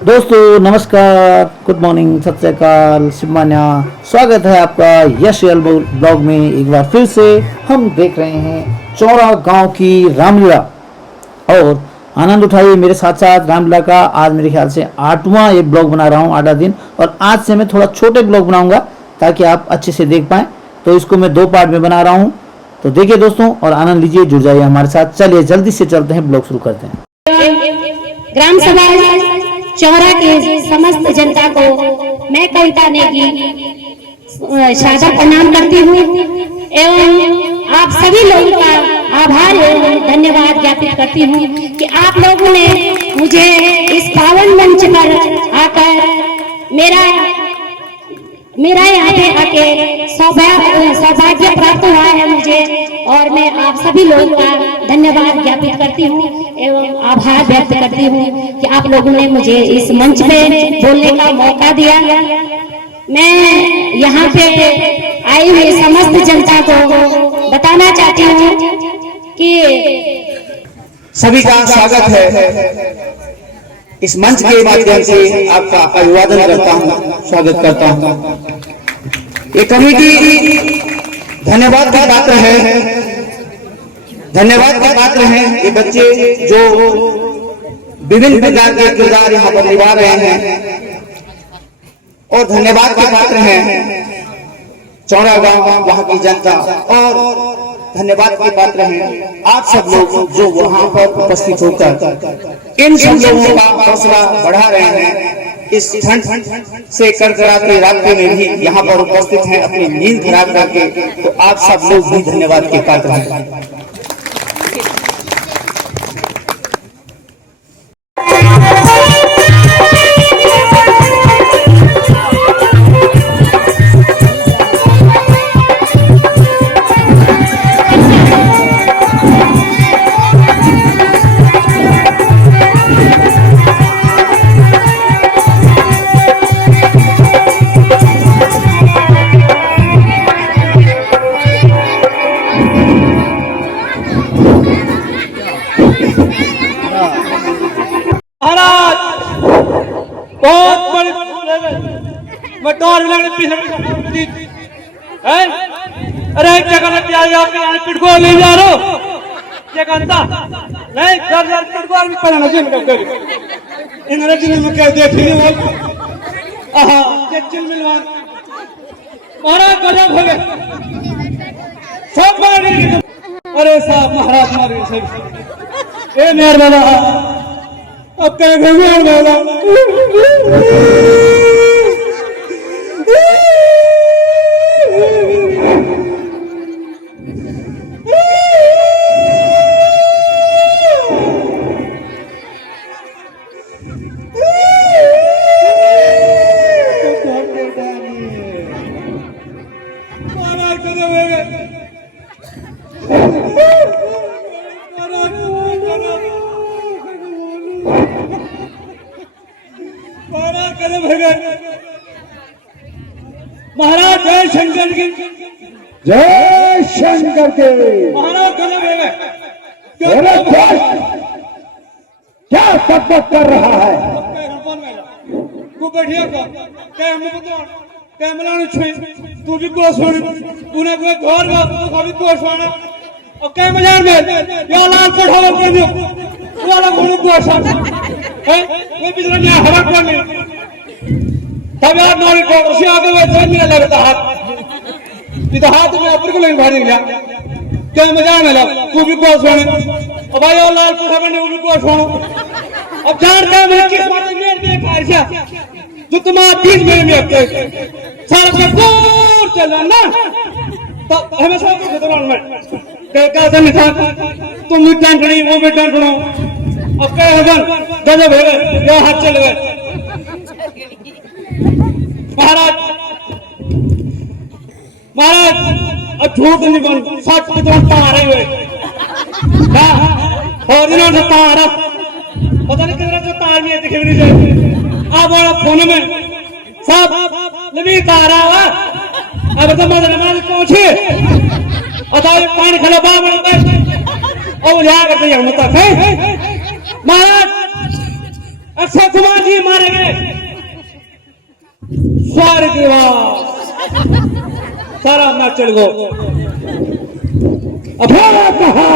दोस्तों नमस्कार, good morning, सत श्री अकाल, शिवमान्या। स्वागत है आपका यश रियल ब्लॉग में। एक बार फिर से हम देख रहे हैं चौरा गांव की रामलीला और आनंद उठाइए मेरे साथ साथ रामलीला का। आज मेरे ख्याल से 8वां ये ब्लॉग बना रहा हूँ, 8वां दिन। और आज से मैं थोड़ा छोटे ब्लॉग बनाऊंगा ताकि आप अच्छे से देख पाएँ। तो इसको मैं 2 पार्ट में बना रहा हूँ। तो देखिए दोस्तों और आनंद लीजिए, जुड़ जाइए हमारे साथ। चलिए जल्दी से चलते हैं, ब्लॉग शुरू करते हैं। ग्राम सभा चौरा के समस्त जनता को मैं कविता नेगी सादर प्रणाम करती हूँ एवं आप सभी लोगों का आभार एवं धन्यवाद ज्ञापित करती हूँ कि आप लोगों ने मुझे इस पावन मंच पर आकर मेरा यहाँ पे आके सौभाग्य प्राप्त हुआ है मुझे। और मैं आप सभी लोगों का धन्यवाद ज्ञापित करती हूँ एवं आभार व्यक्त करती हूँ कि आप लोगों ने मुझे इस मंच पे बोलने का मौका दिया। मैं यहाँ पे आई हुई समस्त जनता को बताना चाहती हूँ कि सभी का स्वागत है। इस मंच के माध्यम से आपका अभिवादन करता हूँ, स्वागत करता हूँ। ये कमेटी धन्यवाद का पात्र है, धन्यवाद का पात्र हैं ये बच्चे जो विभिन्न प्रकार के किरदार यहाँ पर निभा रहे हैं। और धन्यवाद के पात्र हैं चौरा गांव, वहाँ की जनता। और धन्यवाद के पात्र हैं आप सब लोग जो वहां पर उपस्थित होकर इन सब लोगों का हौसला बढ़ा रहे हैं। इस ठंड से कड़कड़ाती रात्रि में भी यहाँ पर उपस्थित हैं अपनी नींद खराब करके। तो आप सब लोग भी धन्यवाद के पात्र हैं। अरे क्या करना चाहिए आपके यहाँ पिटको ले जा रहे हो क्या करता नहीं घर घर पिटको आदमी पढ़ना चाहिए इन्होंने जिन्हें मैं कह दिया ठीक है ये चिल मिलवा महाराज गजब हो गए सब मारे। अरे साहब महाराज मारे सब ए मेहर वाला अब क्या मेहर वाला महाराज जय शंकर की जय शंकर के महाराज क्या तपत कर रहा है तू बैठिए कैमरा तू भी कोस तूने कोई घर का भी कोस और क्या मजा में या लाल पठावा कर दियो वाला घोड़ू कोस है कोई बिजरा नहीं हवा कर नहीं तब यार नॉरी को उसी आगे वो ट्रेन में लगता हाथ ये तो हाथ में ऊपर को लेके भारी गया क्या मजा में लग तू भी कोस और भाई और लाल पठावा ने वो भी कोस अब जानता है मैं किस बात में देख आशा जो तुम्हारा 30 महीने में अब सारा का दूर चला ना तो हमेशा के दौरान में क्या से मिठा तुम भी डांट रही वो भी डांट रहा अब क्या हवन गजब है ये हाथ चल गए महाराज अब झूठ नहीं बोल सच पे तो तारे हुए और इन्होंने तारा पता नहीं किधर से तार भी दिखे नहीं जाए अब वाला फोन में सब लवी तारा हुआ अब तो मदन माल पहुंचे और पानी खिला बाबा और यहाँ करते हैं मतलब है महाराज अक्षय कुमार जी मारे गए, स्वर्गवास, सारा मैच चल गो। क्या कहा?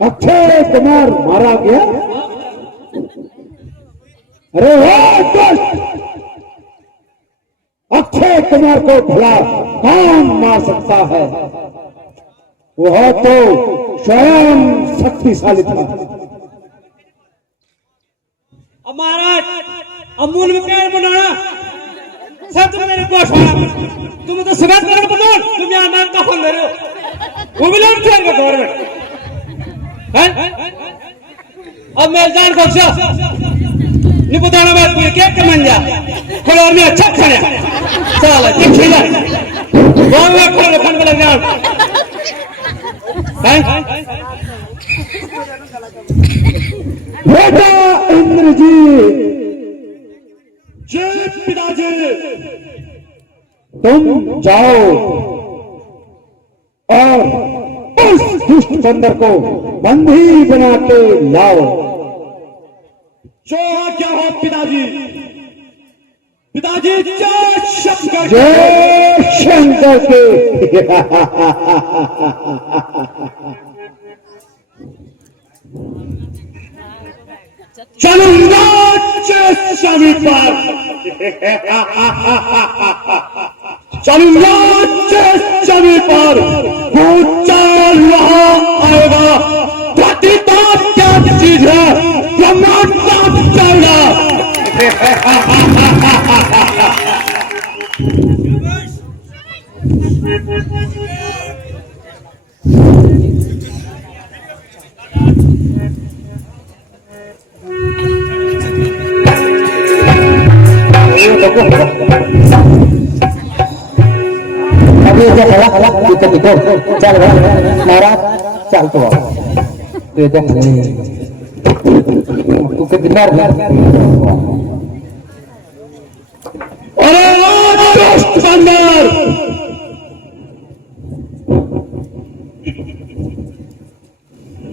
अक्षय कुमार मारा गया? अरे वाह दोस्त, अक्षय कुमार को भला कौन मार सकता है? वह तो स्वयं शक्तिशाली था। अब महाराज अमूल में पेड़ बनाना सब तुम मेरे को छोड़ा, तुम तो सुबह करके बताओ, तुम यहाँ नाम का फोन दे रहे हो, वो भी लोग खेल गवर्नमेंट है। अब मैं जान को नहीं बताना बात पूरी केक के मन जा कोई और में अच्छा खाने चला ठीक खिला वो में खड़े खान पे लग जाओ बेटा इंद्रजीत, जय पिताजी, तुम जाओ और उस दुष्ट बंदर को बंदी बना के लाओ। जो क्या हो पिताजी, पिताजी जय शंकर, जय शंकर के। चलूंगा स्वामी पर, चलूंगा स्वामी पर, चाल यहाँ आएगा, प्रतिताप क्या चीज है, ब्रह्मांड का चलना। अभी जो खड़ा चल महाराज चल तो तू कितना अरे दोस्त बंदर,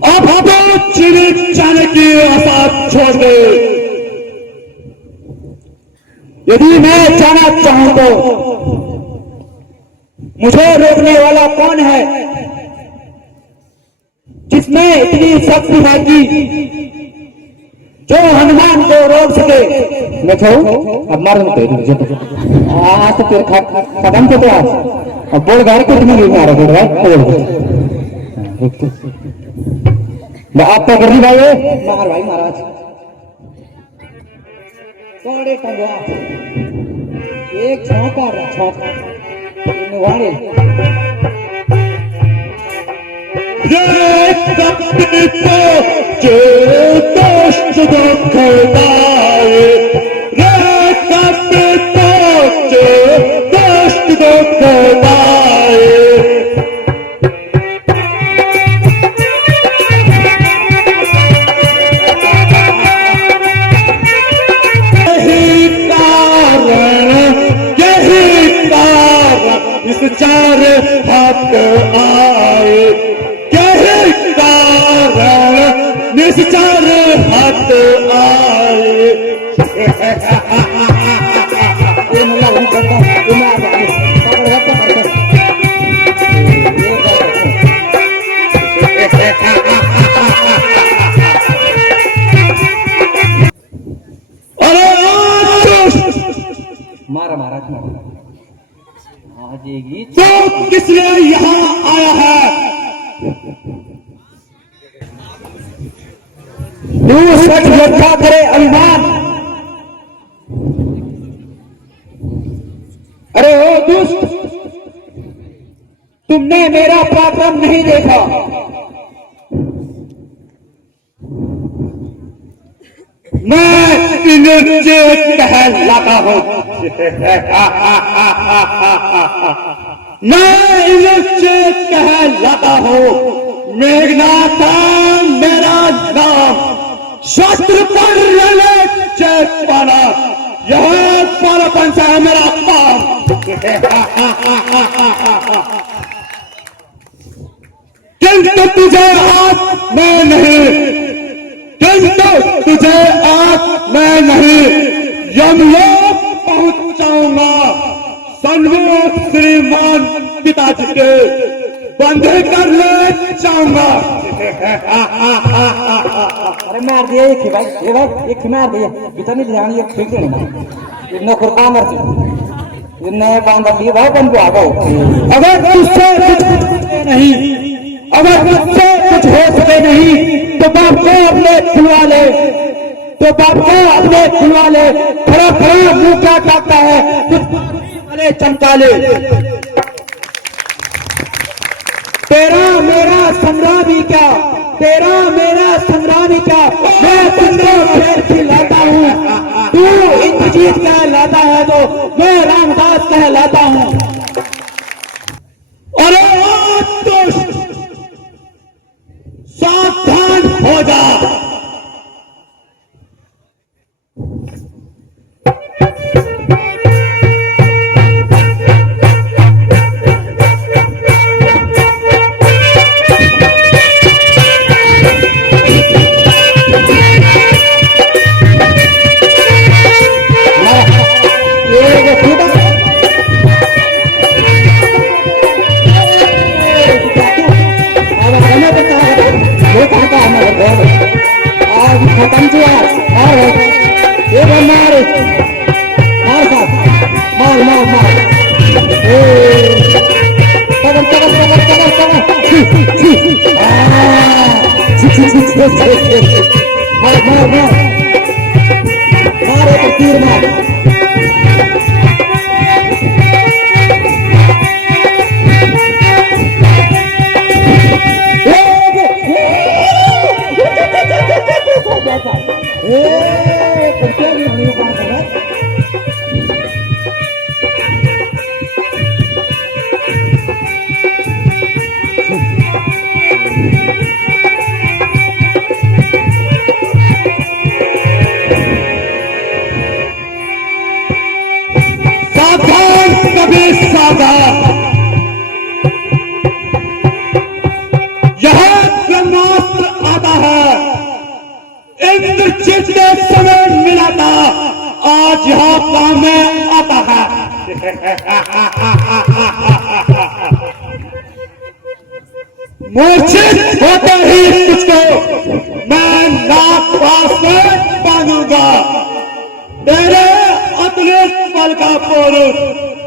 अब तो चिड़ी जाने की आसाद छोड़ दे। यदि मैं जाना चाहूं तो मुझे रोकने वाला कौन है, जिसने इतनी शक्ति मांगी जो हनुमान को रोक सके? मैं अब मार आज तो तेरे कदम को तो आज अब बोल गाड़ी को तुम्हें मारा आप तो कर दी भाई मार भाई महाराज थोड़े कंगवा एक छौका चार हाथ आए, यही कारण निश्चार हाथ आए। मारा महाराज तो किस लिए यहाँ आया है? तू सच रक्षा करे अभिमान। अरे ओ दुष्ट, तुमने मेरा पराक्रम नहीं देखा। मैं इन्हें कहलाता हूँ, मैं इन्हें कहलाता हूँ, मेघनाथ मेरा नाम, शस्त्र पर चेत पाना, यह पालापन से है मेरा काम। किंतु तुझे हाथ में नहीं, किंतु तुझे आज मैं नहीं यमलोक पहुंचाऊंगा। सन्मुख श्रीमान पिताजी के बंधे कर ले जाऊंगा। अरे मार दिया एक ही भाई, ये भाई एक मार दिया इतनी ध्यान ये ठीक नहीं ना इन्हें खुरपा मर दी इन्हें काम कर दिया भाई बंद आ गए। अगर तुझसे नहीं, अगर तुझसे कुछ हो सके नहीं तो बाप को अपने खुलवा ले, तो बाप को अपने खुलवा ले। खड़ा खड़ा मुंह क्या काटता है, अरे चमका ले। तेरा मेरा संग्राम ही क्या, तेरा मेरा संग्राम ही क्या, मैं तुझको फिर खिलाता हूँ। तू इंद्रजीत कहलाता है तो मैं रामदास कहलाता हूँ। अरे तो सावधान हो जा। खत्म किया ये मार मार साहब मार मार मार cover cover cover cover cover मार मार मार मार एक तीर मार सावधान कभी सावधान, यह ब्रह्मास्त्र आता है इंद्रजीत के समय मिला था, आज यहाँ काम में आता है। मूर्छित होते ही तुझको मैं नाक पास में बांधूंगा। तेरे अतुलित बल का पुरुष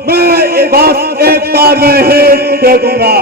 मैं बस एक बार में ही दे दूंगा।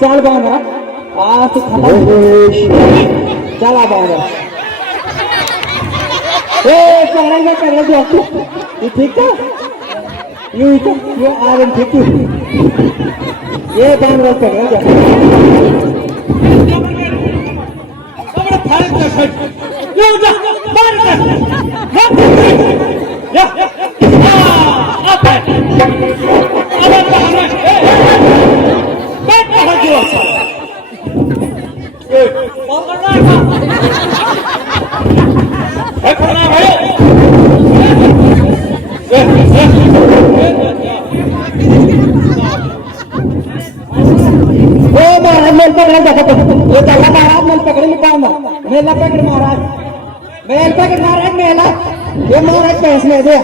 चल बांधा आज चला बांधा कर दो ठीक है ये आरम ठीक ये बांध मेला पकड़ महाराज मेल पकड़ महाराज मेला ये महाराज पैस में दे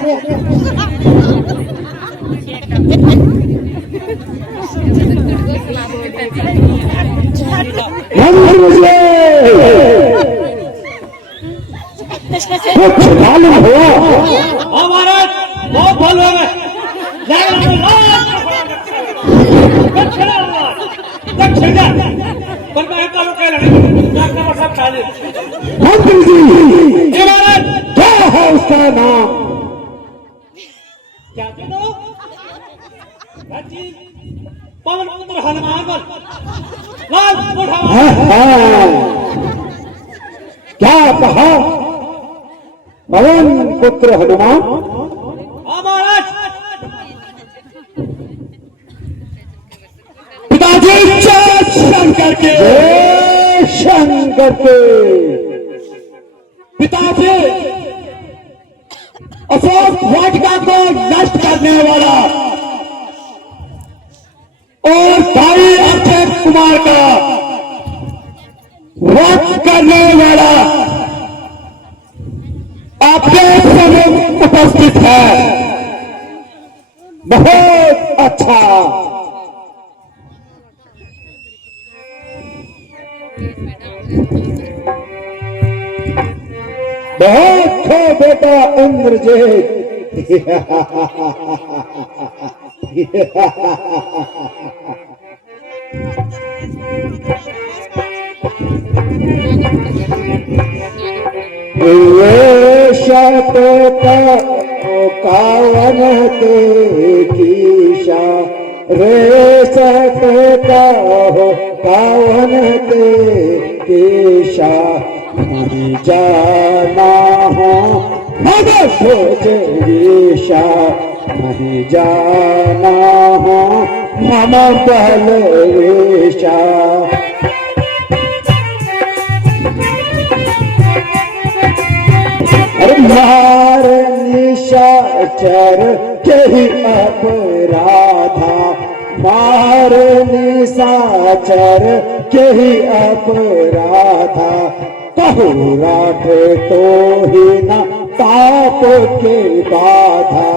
महाराज बहुत भल हो गए पवन पुत्र हनुमान बल लाल कोठा क्या कहा? पवन पुत्र हनुमान? हाँ महाराज। पिताजी जय शंकर के। जय शंकर के। पिताजी अशोक वाटिका को नष्ट करने वाला और भाई अक्षय कुमार का वध करने वाला आपके सम्मुख उपस्थित है। बहुत अच्छा। बहुत थे बेटा इंद्रजीत। ये शत कावन ते कीशा रे सत कावन ते कीशा नहीं जाना हो मगर भोजरीशा नहीं जाना हो मम बलवेशा। मार निशाचर के अपराधा मार निशाचर के अपराधा कहू राठ तो ही न पाप के बाधा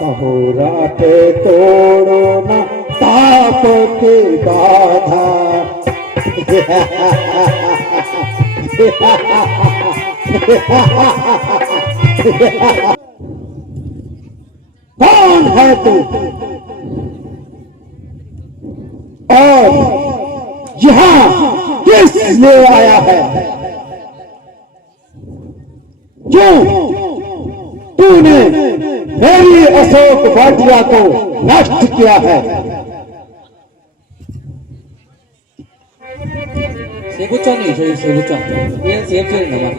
कहू राठ तोड़ो न पाप के बाधा। कौन है तू और यहां किस लिए आया है? क्यों तूने मेरी अशोक वाटिका को नष्ट किया है? 세부점이 저희 세부점. 얘는 세부점이 넘어.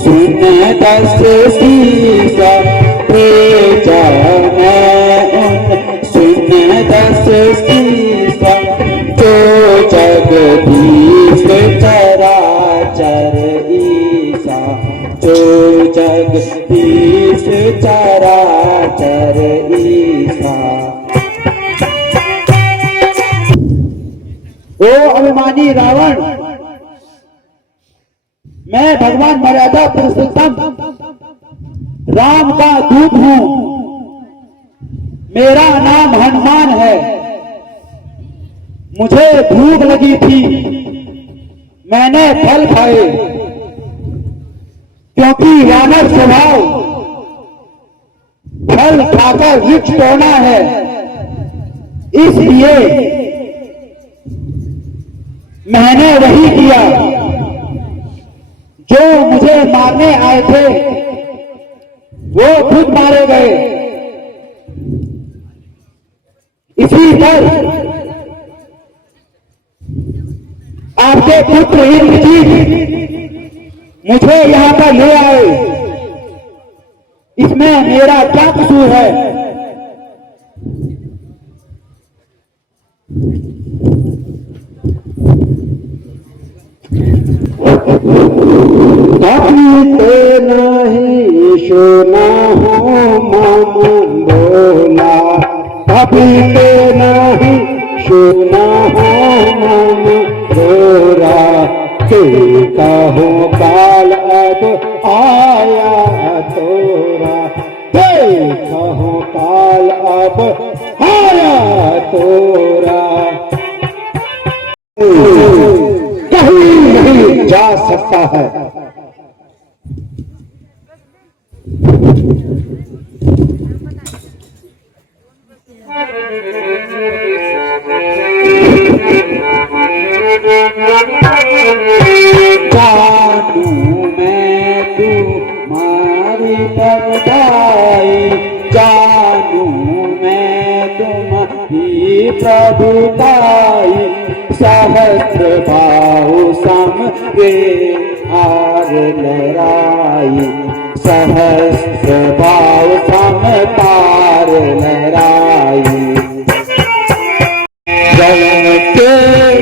सुन दस सीसा सुन दस सीसा जो जगदीश चराचर ईसा जो जगदीश चराचर ईसा। ओ अभिमानी रावण, मैं भगवान मर्यादा पुरुषोत्तम राम का दूत हूं। मेरा नाम हनुमान है। मुझे भूख लगी थी, मैंने फल खाए। क्योंकि वानर स्वभाव फल खाकर वृक्ष तोड़ना है, इसलिए मैंने वही किया। जो मुझे मारने आए थे वो खुद मारे गए। इसी पर आपके पुत्र इंद्रजीत मुझे यहां पर ले आए। इसमें मेरा क्या कसूर है? अपनी नहीं सुना हो मम बोला, अभी तो नहीं सुना हो मम बोला। देखा हो काल अब आया तोरा, देखा हो काल अब आया तोरा। कहीं नहीं जा सकता है। जानू मैं तुम्हारी प्रभुताई, जानू मैं तुम्हारी प्रभुताई, सहस्र बाहु समरे हार लहराई, सहस्र बाहु सम पार लहराई। जल के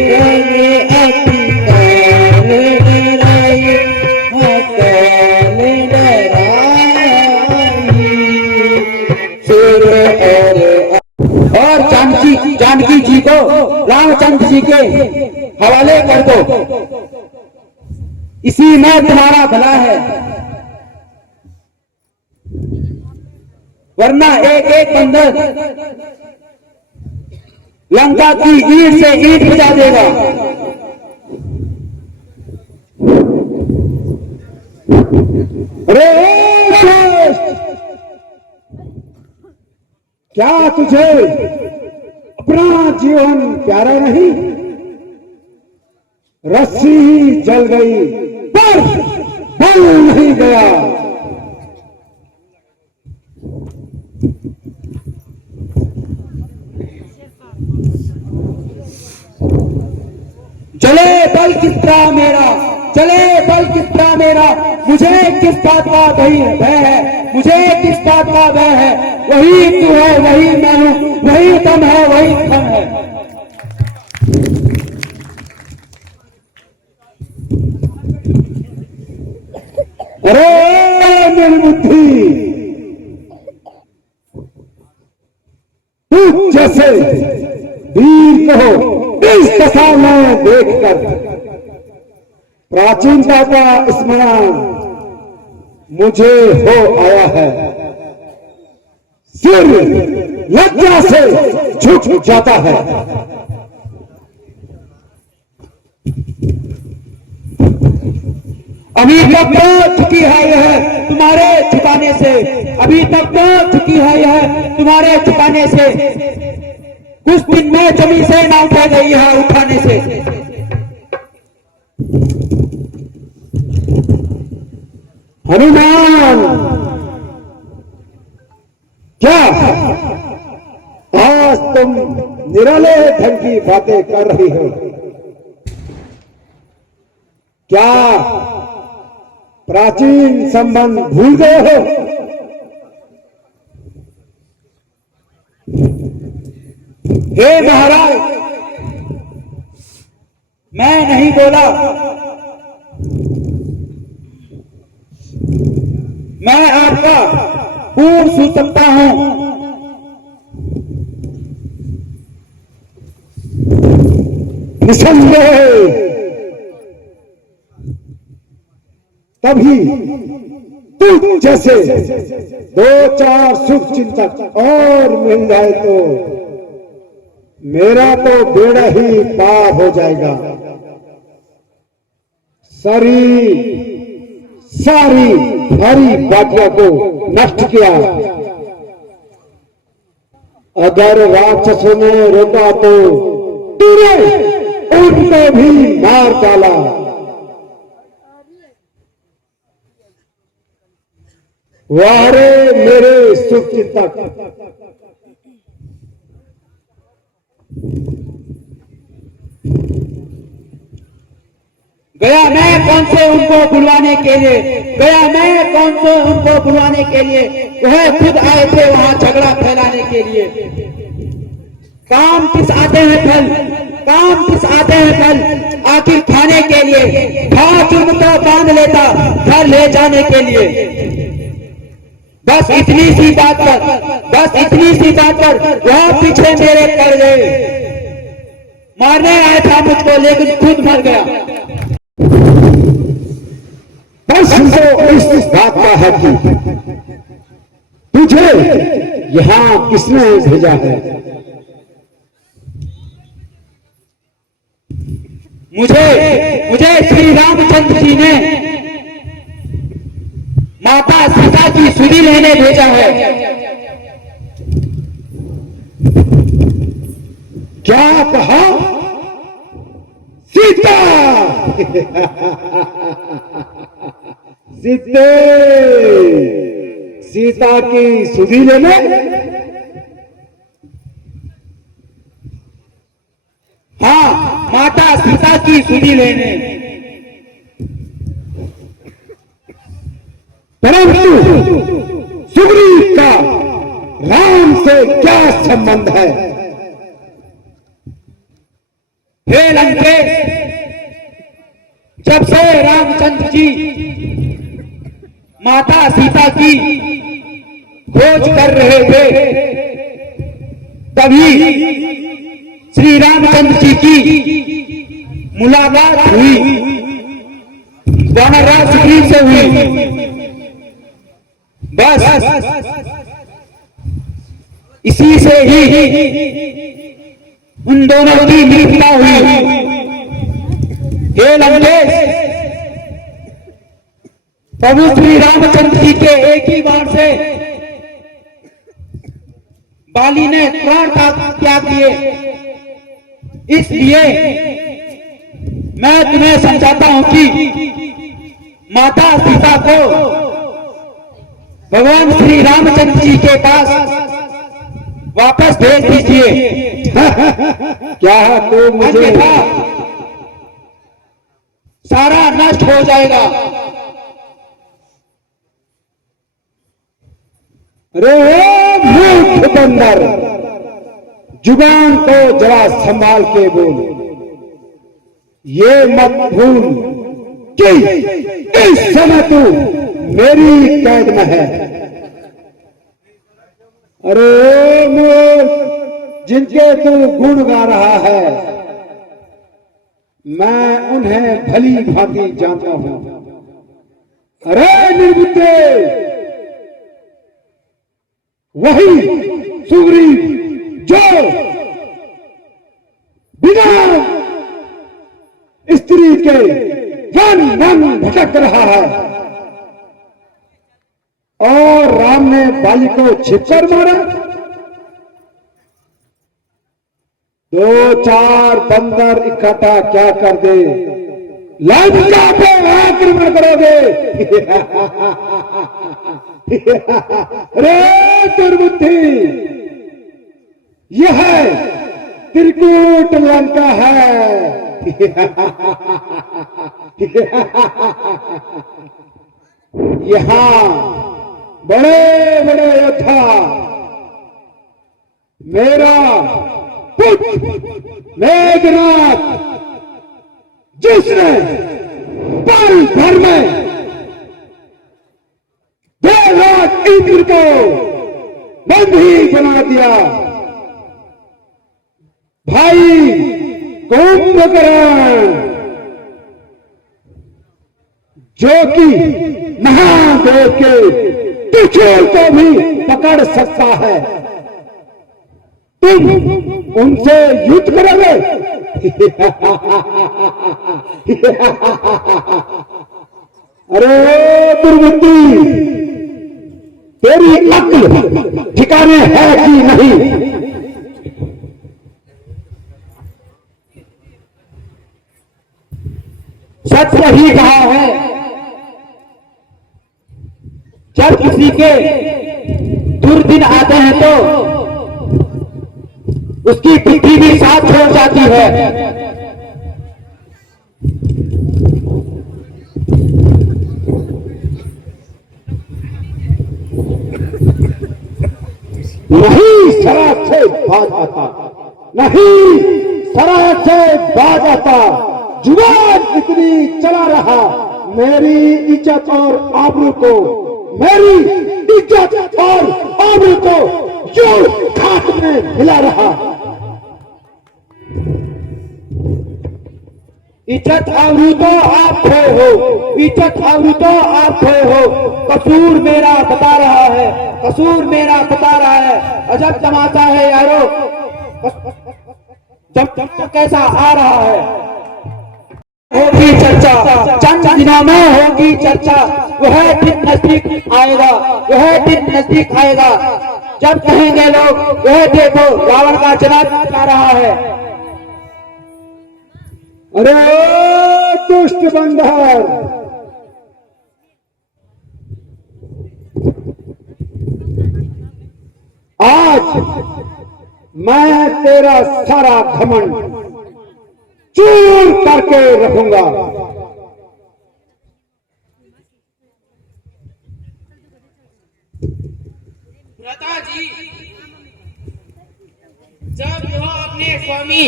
गए अति काल लहराई, काल लहराई, सुर और जानकी जी को रामचंद्र जी के हवाले कर दो, इसी में तुम्हारा भला है, वरना एक एक बंदर लंका की ईंट से ईंट बजा देगा। अरे क्या तुझे अपना जीवन प्यारा नहीं? रस्सी ही जल गई पर बल नहीं गया। चले बल कितना मेरा, चले बल कितना मेरा, मुझे किस बात का भय है, मुझे किस बात का भय है, वही तू है वही मैं हूं, वही तुम है वही हम है। अरे निर्बुद्धि, तू जैसे वीर को इस दशा में देखकर प्राचीनता का स्मरण मुझे हो आया है। सिर लज्जा से झुक जाता है। अभी तक तो चुकी है यह तुम्हारे छुपाने से, अभी तक तो चुकी है यह तुम्हारे छुपाने से, कुछ दिन में जमीन से ना उठा गई है उठाने से। हनुमान क्या आज तुम निराले ढंग की बातें कर रही हो? क्या प्राचीन संबंध भूल गए हो? हे महाराज, मैं नहीं बोला, मैं आपका पूर्ण सुन सकता हूं। निसंदेह तभी तू जैसे दो चार शुभ चिंतक और मिल जाए तो मेरा तो बेड़ा ही पार हो जाएगा। सारी हरी बाटिया को नष्ट किया। अगर राक्षसों ने रोका तो तूने उनको भी मार डाला। वारे मेरे शुभ चिंतक, गया मैं कौन से उनको बुलवाने के लिए, गया मैं कौन से उनको बुलवाने के लिए, वह खुद आए थे वहां झगड़ा फैलाने के लिए। काम किस आते हैं फल, काम किस आते हैं फल, आखिर खाने के लिए, खा चुन तो बांध लेता घर ले जाने के लिए। बस इतनी सी बात पर, बस इतनी सी बात पर वहां पीछे मेरे कर गए। मारने आया था मुझको लेकिन खुद मर गया। बस तो इस बात का है कि तुझे यहां किसने भेजा है? मुझे श्री रामचंद्र जी ने माता सीता की सुधि लेने भेजा है। क्या कहा सीता सीते सीता की सुधी लेने हाँ, माता सीता की सुधी लेने। परंतु सुग्रीव का राम से क्या संबंध है? हे लंकेश, जब से रामचंद्र जी माता सीता की खोज कर रहे थे, तभी श्री रामचंद्र जी की मुलाकात हुई, वानरराज सुग्रीव से हुई। बस इसी से ही उन दोनों की मित्रता हुई। हे लंकेश, प्रभु श्री रामचंद्र जी के एक ही बाण से बाली ने प्राण त्याग दिए, इसलिए मैं तुम्हें समझाता हूं कि माता सीता को भगवान श्री रामचंद्र जी के पास वापस भेज दीजिए। क्या तो मुझे अन्यथा सारा नष्ट हो जाएगा। अरे मूर्ख बंदर, जुबान को जरा संभाल के बोल। ये मत भूल कि इस समय तू मेरी कैद में है। अरे मूर्ख, जिनके तू गुण गा रहा है, मैं उन्हें भली भांति जानता हूं। अरे निर्बुद्धे, वही सुग्रीव जो बिना स्त्री के वन वन भटक रहा है, और राम ने बाली को छिपकर मारा। 2-4 बंदर इकट्ठा क्या कर दे, लंका पे आक्रमण करोगे। रे दुर्बुद्धि, यह त्रिकूट लंका है। यहां बड़े बड़े योद्धा, मेरा पुत्र मेघनाथ, जिसने पल भर में देवराज इंद्र को बंदी बना दिया। भाई कुंभकर्ण, जो कि महादेव के त्रिशूल को भी पकड़ सकता है, तुम उनसे युद्ध करोगे? अरे दुर्बुद्धि, तेरी अक्ल ठिकाने है कि नहीं? सच ही कहा है, जब किसी के दुर्दिन आते हैं तो उसकी बुद्धि भी साथ छोड़ जाती है। नहीं सराग से बाज आता, नहीं सराग से बाज आता, जुबान इतनी चला रहा, मेरी इज्जत और आबरू को, मेरी इज्जत और आबरू को यूं खाक में मिला रहा। इज्जत आबरू तो आप खोए हो, इज्जत आबरू तो आप खोए हो। कसूर मेरा बता रहा है, कसूर मेरा बता रहा है। अजब तमाशा है यारो, जब कैसा आ रहा है। होगी चर्चा, चंद दिनों में होगी चर्चा। वह दिन नजदीक आएगा, वह दिन नजदीक आएगा, जब कहेंगे लोग वह देखो रावण का जनाब जा रहा है। अरे ओ दुष्ट बंदर, आज मैं तेरा सारा घमंड चूर करके रखूंगा। भ्राता जी, जब वह अपने स्वामी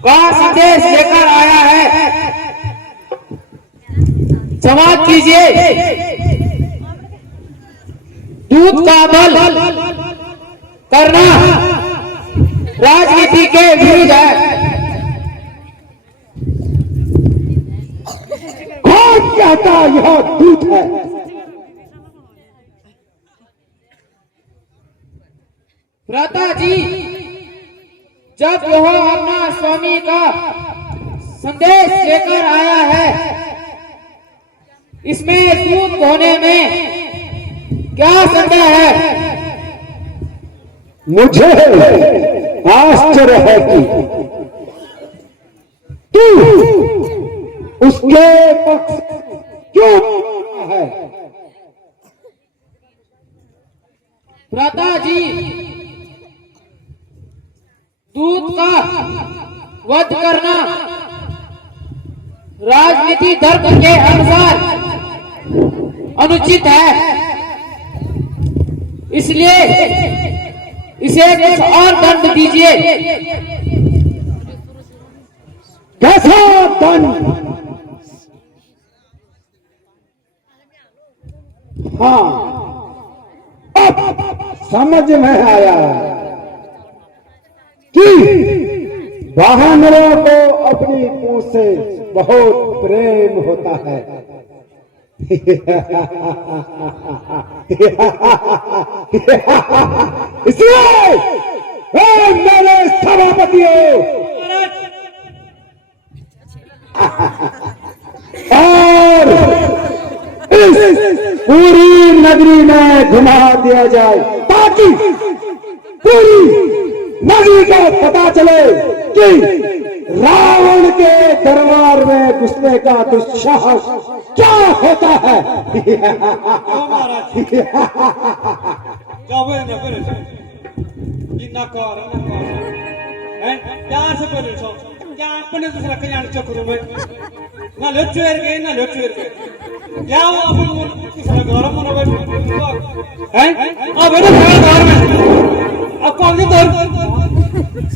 का संदेश लेकर आया है, समाज कीजिए, दूध का बल करना राजनीति के विरुद्ध है। कौन कहता यह दूत है? भ्राता जी, जब वह अपना स्वामी का संदेश लेकर आया है, इसमें दूध होने में क्या संदेह है? मुझे आश्चर्य है कि तू उसके पक्ष क्यों है? भ्राता जी, दूध का वध करना राजनीति धर्म के अनुसार अनुचित है, इसलिए इसे कुछ और दंड दीजिए। कैसा दंड? हाँ, अब समझ में आया कि वाहनों को अपनी पूंछ से बहुत प्रेम होता है। इसलिए मेरे सभापतियों और इस पूरी नगरी में घुमा दिया जाए, ताकि पूरी नगरी को पता चले कि रावण के दरबार में घुसने का दुस्साहस क्या होता है। प्यार से बोले सो क्या अपने दूसरा कल्याण चक्रों में ना लेचुएर गए ना लेचुएर गए क्या वो अपन दूसरा गौरव मनो है अब है ना घर में अब कौन सी दौर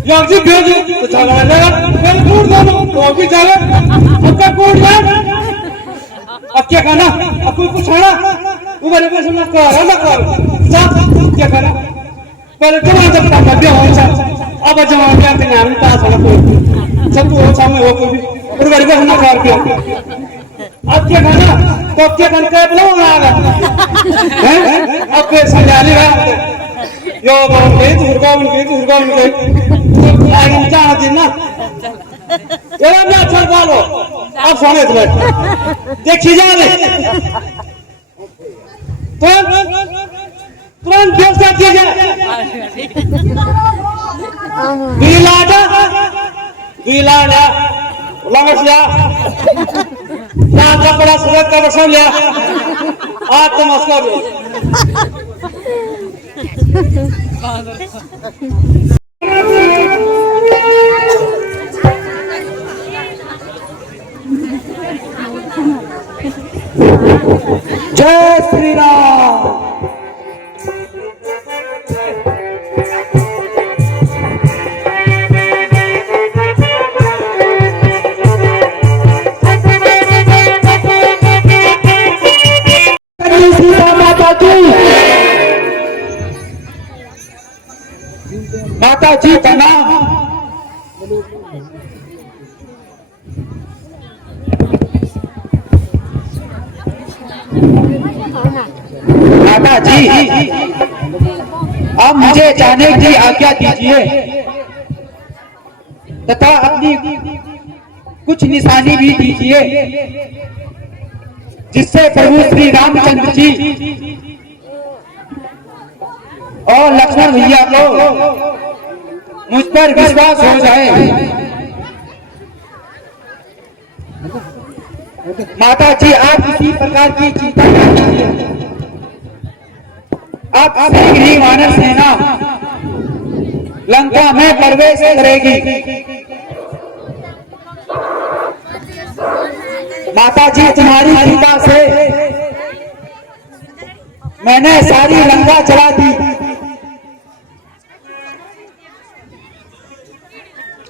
यार जी भेज तो चला लेगा फिर कूद दो तो भी चले अब क्या कूद जाए अब क्या करना अब कोई कुछ है ना वो मेरे पास ना कर जा क्या करना पहले जवान जब तक मध्य हो अब जवान क्या करना है पास वाला कोई सब वो सामने हो कोई और मेरे पास ना कर के अब क्या करना तो क्या करना क्या बोलो आगा हैं अब फिर संजाली रहा यो बाबू के दुर्गा उनके आगे जाना दिन ना ये ना चल बोलो अब सोने दे देखी जा रहे तुरंत व्यवस्था किया जाए दिलाना लंगस लिया कपड़ा सूरत का बसम लिया आज तो मस्का जय श्री राम। माता जी का नाम माता जी अब मुझे जाने की आज्ञा दीजिए तथा अपनी कुछ निशानी भी दीजिए जिससे प्रभु श्री रामचंद्र जी और लक्ष्मण भैया को मुझ पर विश्वास हो जाए। माता जी आप किसी प्रकार की चिंता न कीजिए, आप शीघ्र ही वानर सेना लंका में प्रवेश करेगी। माता जी तुम्हारी कृपा से मैंने सारी लंका जला दी।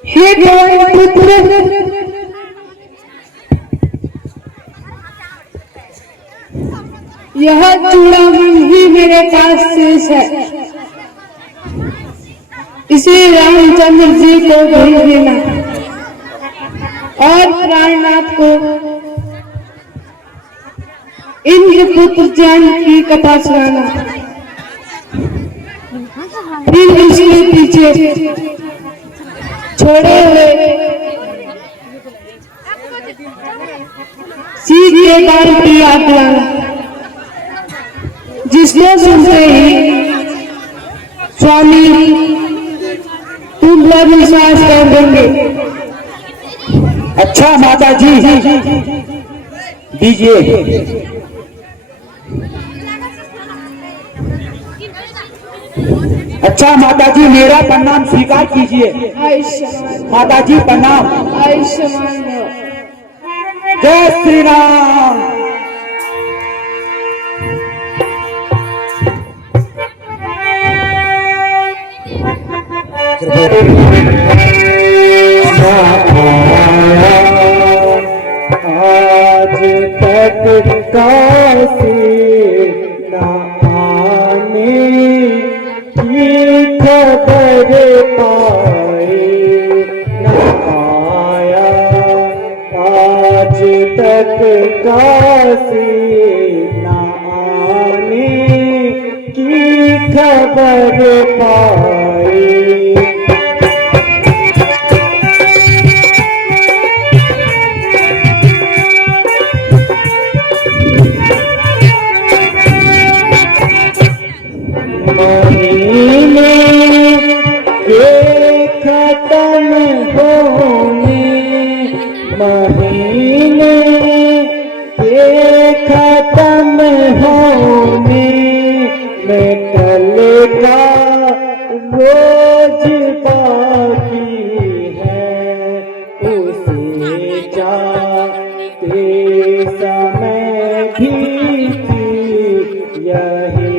हे देव पुत्र, यह चूड़ामणि ही मेरे पास शेष है, इसे रामचंद्र जी को भेज देना और प्राणनाथ को इंद्रपुत्र जैन की कथा सुनाना। फिर इसके पीछे छोड़े हुए सीख के बाल की याद दिलाना, जिसको सुनते ही स्वामी तुम पर विश्वास कर देंगे। अच्छा माता जी दीजिए। अच्छा माता जी मेरा प्रणाम स्वीकार कीजिए। माता जी प्रणाम। आयुष्मान भव। जय श्री राम। आज तक काशी न आने की खबर पाए न आया, आज तक काशी न आने की खबर पाए। महीने के खत्म होने, महीने के खत्म होने में कल का रोज बाकी है, उसे जाते समय भी थी यही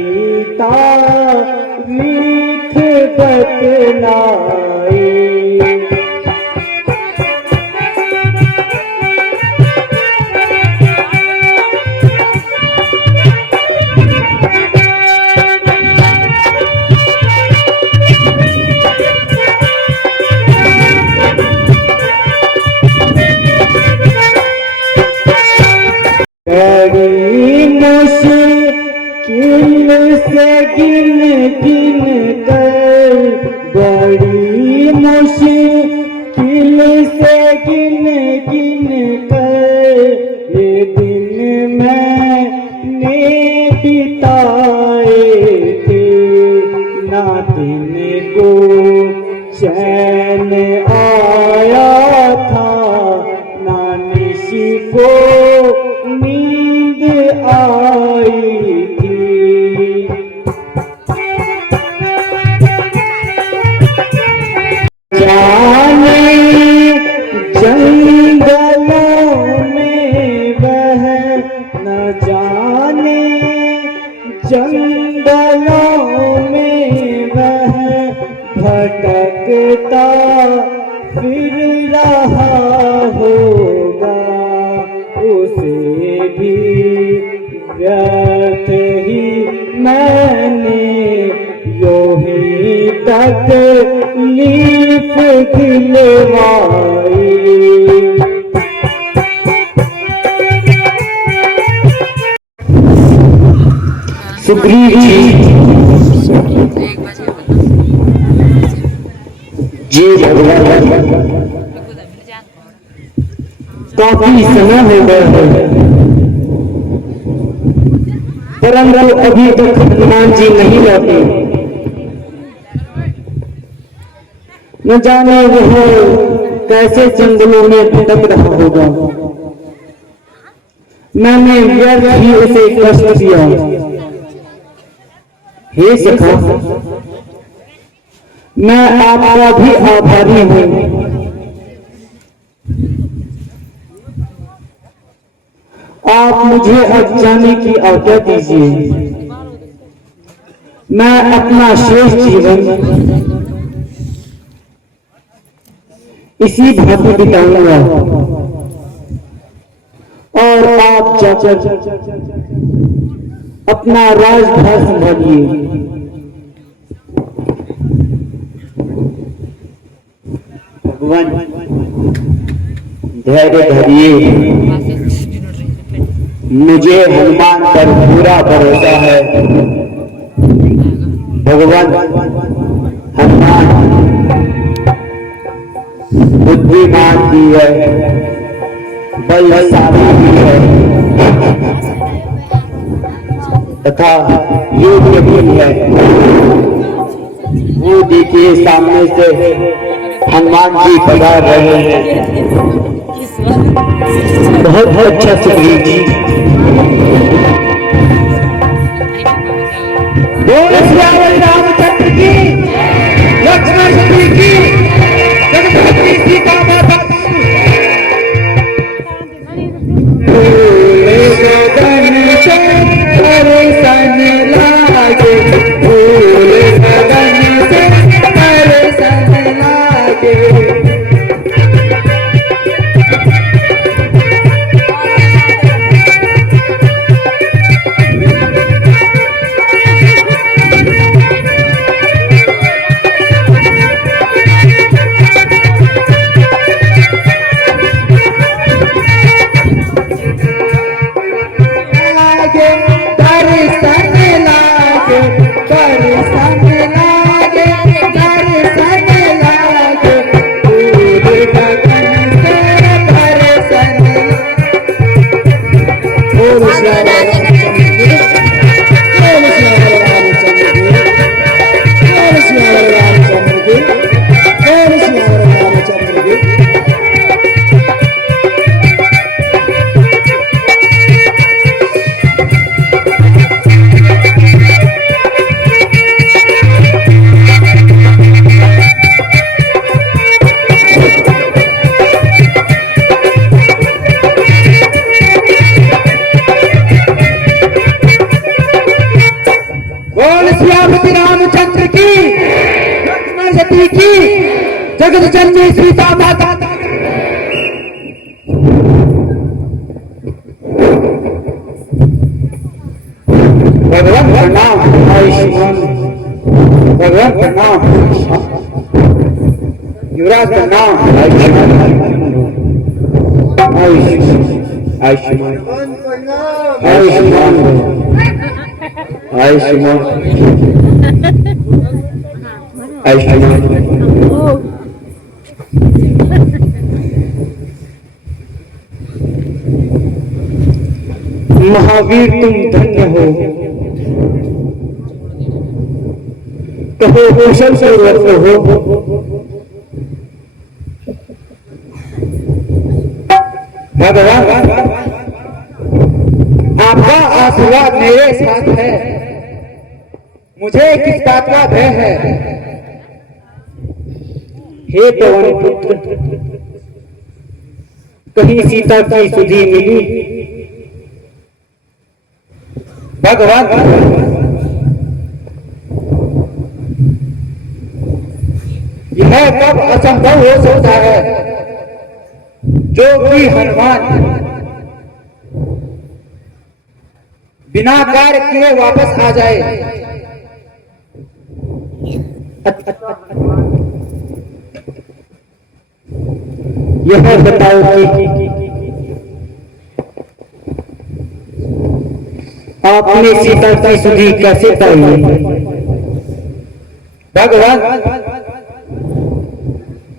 तारीख बतलाई। बड़ी मुश्किल से गिन गिन कर, बड़ी मुश्किल से गिन गिन कर ये दिन मैंने बिताए थे, ना दिन को चैन आया था, ना निशी को नींद आई थी। जाने जंगलों में वह, न जाने जंगलों में वह भटकता फिर रहा होगा, उसे भी व्यर्थ ही मैंने यो ही तकलीफ दिलवाई। सुग्रीव जी भगवान काफी समय हो गया है, परंतु अभी तक हनुमान जी नहीं लौटे। न जाने वह कैसे जंगलों में भटक रहा होगा। मैंने व्यर्थ ही उसे कष्ट दिया। हे सखा, मैं आपका भी आभारी हूं। आप मुझे अब जाने की आज्ञा दीजिए। मैं अपना शेष जीवन इसी भांति बिताऊंगा और आप जाकर अपना राजभार संभालिए। भगवान धैर्य धरिए, मुझे हनुमान पर पूरा भरोसा है। भगवान हनुमान बुद्धिमान भी है, बलशाली भी है तथा योग्य भी है। वो देखिए सामने से हनुमान जी पधार रहे हैं। बहुत अच्छा सुग्रीव जी। बोल सियावर रामचंद्र की, लक्ष्मण जी की, जगदम्बा सीता माता की। भोले गगन से दर्शन लागे, भोले गगन से दर्शन लागे। रामचंद्र की, लक्ष्मण जी की, जगत जननी सीता माता। भगवान का नाम आयुष्मान, भगवान का नाम युवराज का नाम आयुष्मान, आयुष्मान आयुष्मान आयुष्मान आयुष्मान। महावीर तुम धन्य हो, कहो कुशल सर्वत्र हो। भगवान आपका आशीर्वाद मेरे साथ है, मुझे किस बात का भय है। हे पवन पुत्र, कहीं सीता की सुधि मिली। भगवान यह कब असंभव हो सकता है जो कि हनुमान बिना कार्य किए वापस आ जाए। यह बताओ कि आपने सीता की सुधि कैसे पाई। भगवान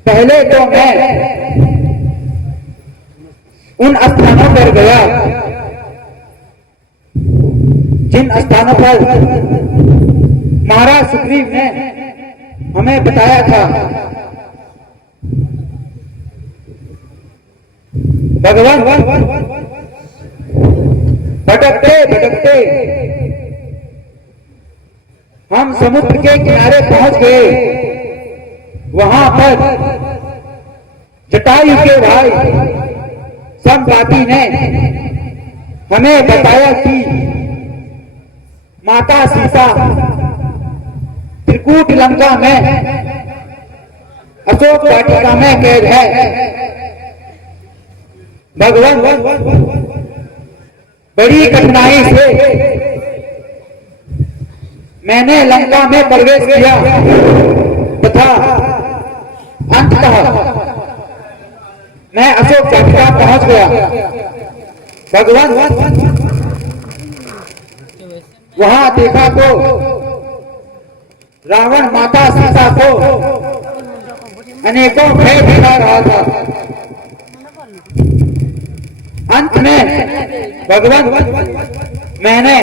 पहले तो मैं उन स्थानों पर गया जिन स्थानों पर महाराज सुग्रीव ने हमें बताया था। भगवान भटकते भटकते हम समुद्र के किनारे पहुंच गए। वहां पर जटायु के भाई संपाति ने हमें बताया कि माता सीता त्रिकूट लंका में अशोक वाटिका में कैद है। भगवान बड़ी कठिनाई से मैंने लंका में प्रवेश किया तथा अंततः मैं अशोक वाटिका पहुंच गया। भगवान वहां देखा तो रावण माता सीता को अनेकों भय दिखा रहा था। अंत में भगवान मैंने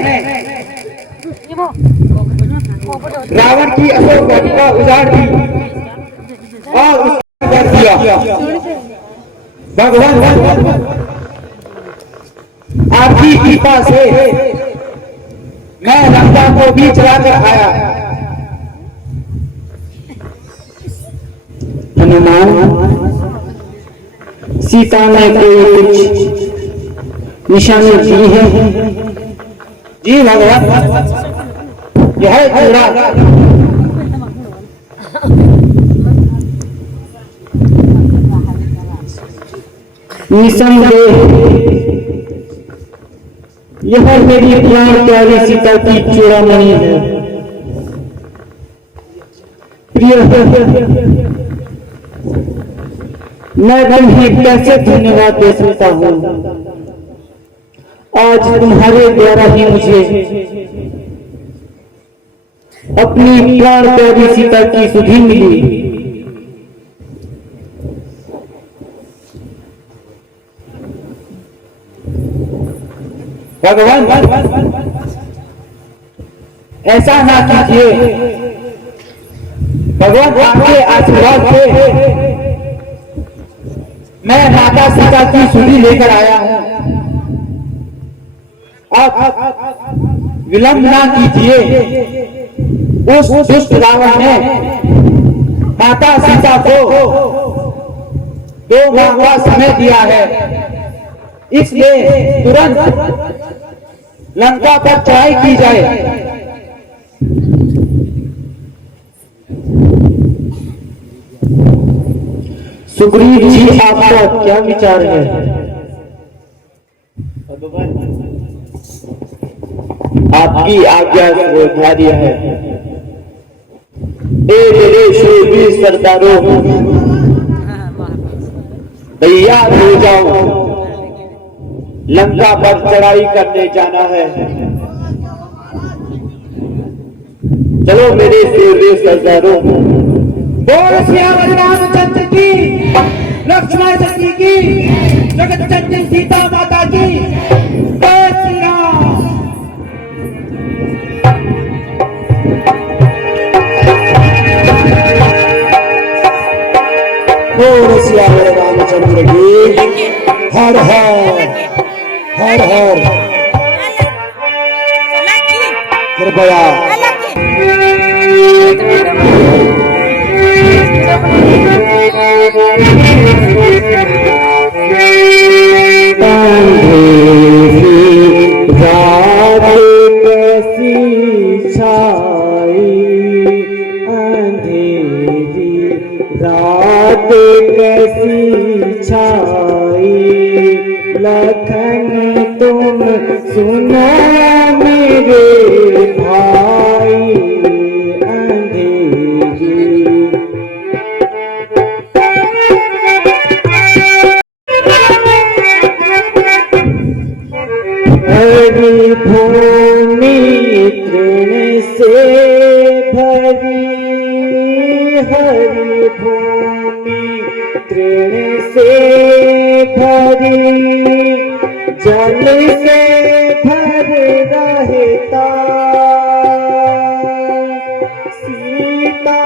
रावण की अशोक वाटिका उजाड़ दी और उसको कर दिया। भगवान आपकी कृपा से मैं लंका को भी चला कर आया। हनुमान सीता ने कोई कुछ निशानी दी है? जी भगवान, यह चूड़ा निसंदेह यह मेरी प्राण प्यारी सीता की चूड़ामणि है। प्रिय मैं तुम्हें कैसे धन्यवाद दे सकता हूँ। आज तुम्हारे द्वारा ही मुझे अपनी प्राण प्यारी सीता की सुधि मिली। भगवान ऐसा ना कीजिए। भगवान आपके आशीर्वाद से मैं माता सीता की सुधि लेकर आया हूं। आप विलंब ना कीजिए। उस दुष्ट रावण ने माता सीता को 2 माह का समय दिया है, इसलिए तुरंत लंका पर चढ़ाई की जाए। सुग्रीव जी आपका क्या विचार है? आपकी आज्ञा स्वीकार्य है। मेरे शूरवीर सरदारों, तैयार हो जाओ, लंका पर चढ़ाई करने जाना है। चलो मेरे शूरवीर सरदारों। बोल सियावर रामचंद्र की, लक्ष्मण जी की, जगत जननी सीता माता की जय श्री राम। बोल सियावर रामचंद्र की, हर हर हर हर। कृपया कैसी छाई, अंधेरी रात कैसी छाई, लखन तुम सुनो मेरे भाई, अंधेरी हरी भूमि तृण से भरी, हरी भूमि तृण से भरी, जल से भर रहता, सीता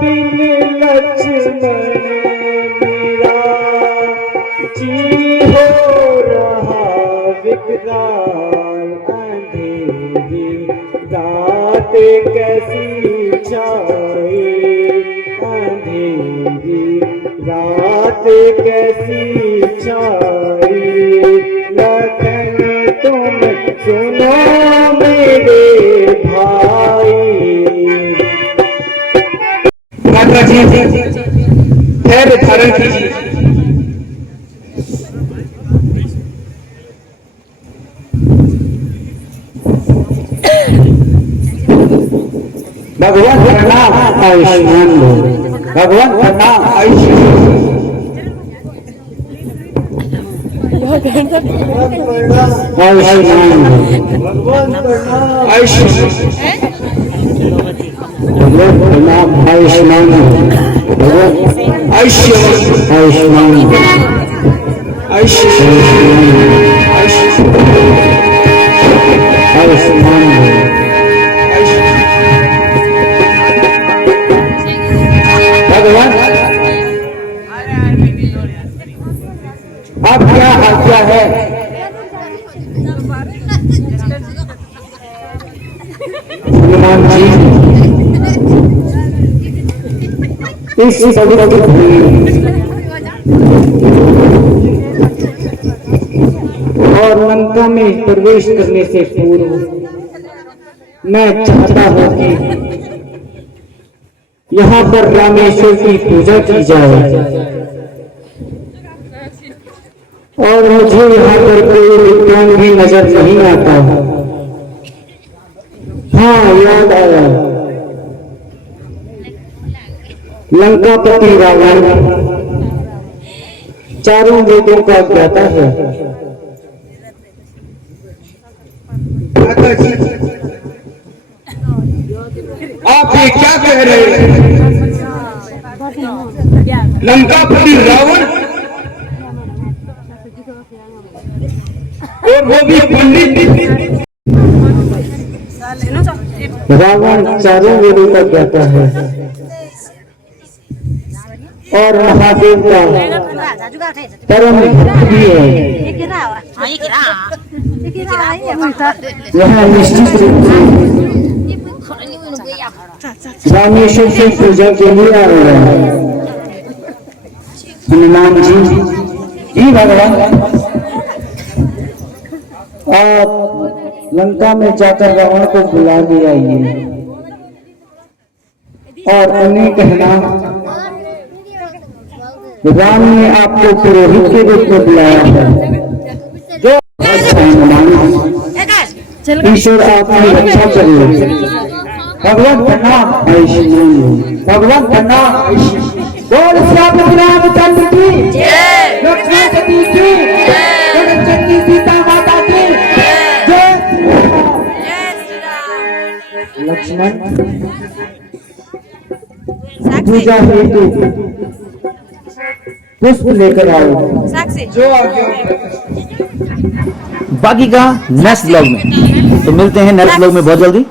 बिन लक्ष्मण मेरा जी हो रहा विकराल। कैसी छाई, अंधेरी रात कैसी छाई, लखन तुम सुनो मेरे भाई। माता जी धैर्य धारण कीजिए। भगवान का नाम आयुष्मान लो, भगवान का नाम आयुष्मान। भगवान का नाम आयुष्मान, आयुष्मान, आयुष्मान। भगवान अब क्या आज्ञा है? हनुमान जी इस पवित्र भूमि और लंका में प्रवेश करने से पूर्व मैं चाहता हूं कि यहाँ पर रामेश्वर की पूजा की जाए और मुझे यहाँ पर कोई विद्वान भी नजर नहीं आता। हाँ, याद आया, लंकापति रावण चारों वेदों का ज्ञाता है। आप ये क्या कह रहे हैं? लंकापति रावण और वो भी पंडित। रावण चारों वेदों का ज्ञाता है और महादेव का परम भक्त भी है। यह निश्चित रूप से रामेश्वर की पूजा के लिए आ रहा है। हनुमान जी भगवान आप लंका में जाकर रावण को बुला ले आइए और उन्हें कहना राम ने आपको पुरोहित के रूप में बुलाया है। जो ईश्वर आपकी रक्षा करिए। भगवान का नाम आयुष्मान, भगवान का नाम आयुष्मान। बोल श्री रामचंद्र की जय, लक्ष्मण सती की जय, सीता माता की जय। लक्ष्मण पूजा हेतु पुष्प लेकर आओ। जो आगे बाकी का नेक्स्ट ब्लॉग में। तो मिलते हैं नेक्स्ट ब्लॉग में बहुत जल्दी।